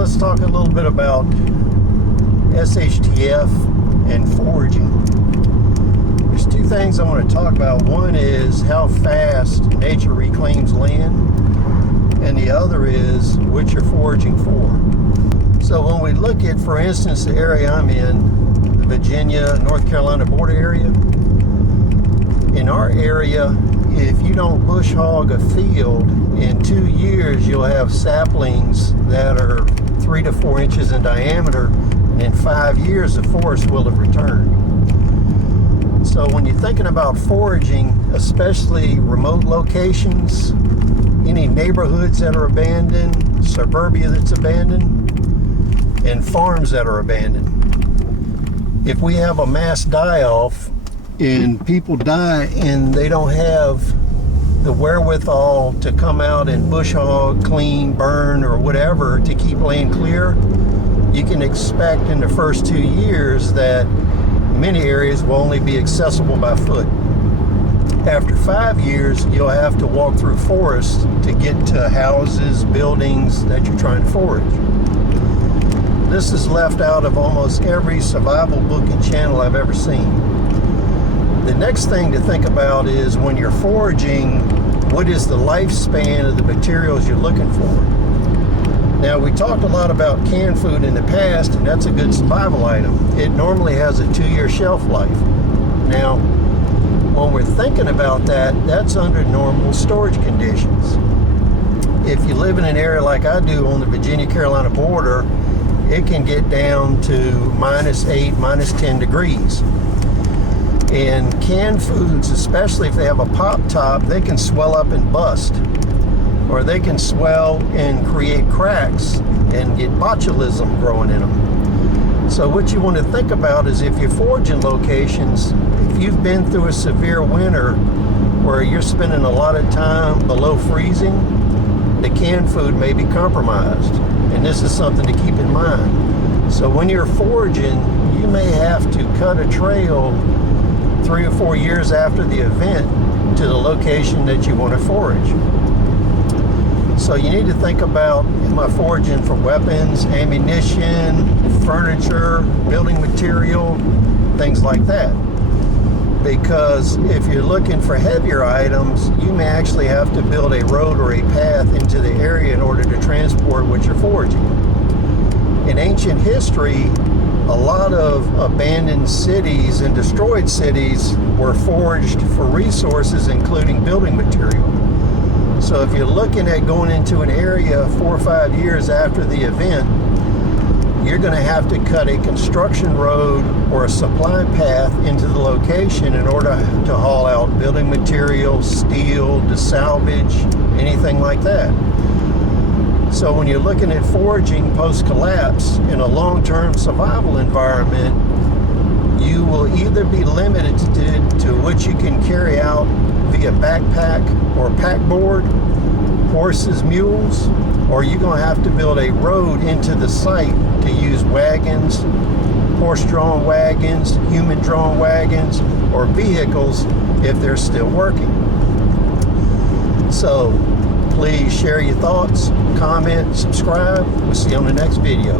let's talk a little bit about Shtf and foraging. There's two things I want to talk about. One is how fast nature reclaims land, and the other is what you're foraging for. So when we look at, for instance, the area I'm in, the Virginia, North Carolina border area, in our area, if you don't bush hog a field, in 2 years you'll have saplings that are 3 to 4 inches in diameter, and in 5 years the forest will have returned. So when you're thinking about foraging, especially remote locations, any neighborhoods that are abandoned, suburbia that's abandoned, and farms that are abandoned, if we have a mass die-off and people die and they don't have the wherewithal to come out and bush hog, clean, burn, or whatever to keep land clear, you can expect in the first 2 years that many areas will only be accessible by foot. After 5 years, you'll have to walk through forests to get to houses, buildings that you're trying to forage. This is left out of almost every survival book and channel I've ever seen. The next thing to think about is when you're foraging, what is the lifespan of the materials you're looking for? Now, we talked a lot about canned food in the past, and that's a good survival item. It normally has a 2-year shelf life. Now, when we're thinking about that, that's under normal storage conditions. If you live in an area like I do on the Virginia-Carolina border, it can get down to -8, -10 degrees. And canned foods, especially if they have a pop top, they can swell up and bust, or they can swell and create cracks and get botulism growing in them. So what you want to think about is, if you're foraging locations, if you've been through a severe winter where you're spending a lot of time below freezing, the canned food may be compromised, and this is something to keep in mind. So when you're foraging, you may have to cut a trail 3 or 4 years after the event to the location that you want to forage. So you need to think about, am I foraging for weapons, ammunition, furniture, building material, things like that. Because if you're looking for heavier items, you may actually have to build a road or a path into the area in order to transport what you're foraging. In ancient history, a lot of abandoned cities and destroyed cities were foraged for resources, including building material. So if you're looking at going into an area 4 or 5 years after the event, you're going to have to cut a construction road or a supply path into the location in order to haul out building materials, steel, to salvage, anything like that. So when you're looking at foraging post-collapse in a long-term survival environment, you will either be limited to what you can carry out via backpack or packboard, horses, mules, or you're going to have to build a road into the site to use wagons, horse-drawn wagons, human-drawn wagons, or vehicles if they're still working. So please share your thoughts, comment, subscribe. We'll see you on the next video.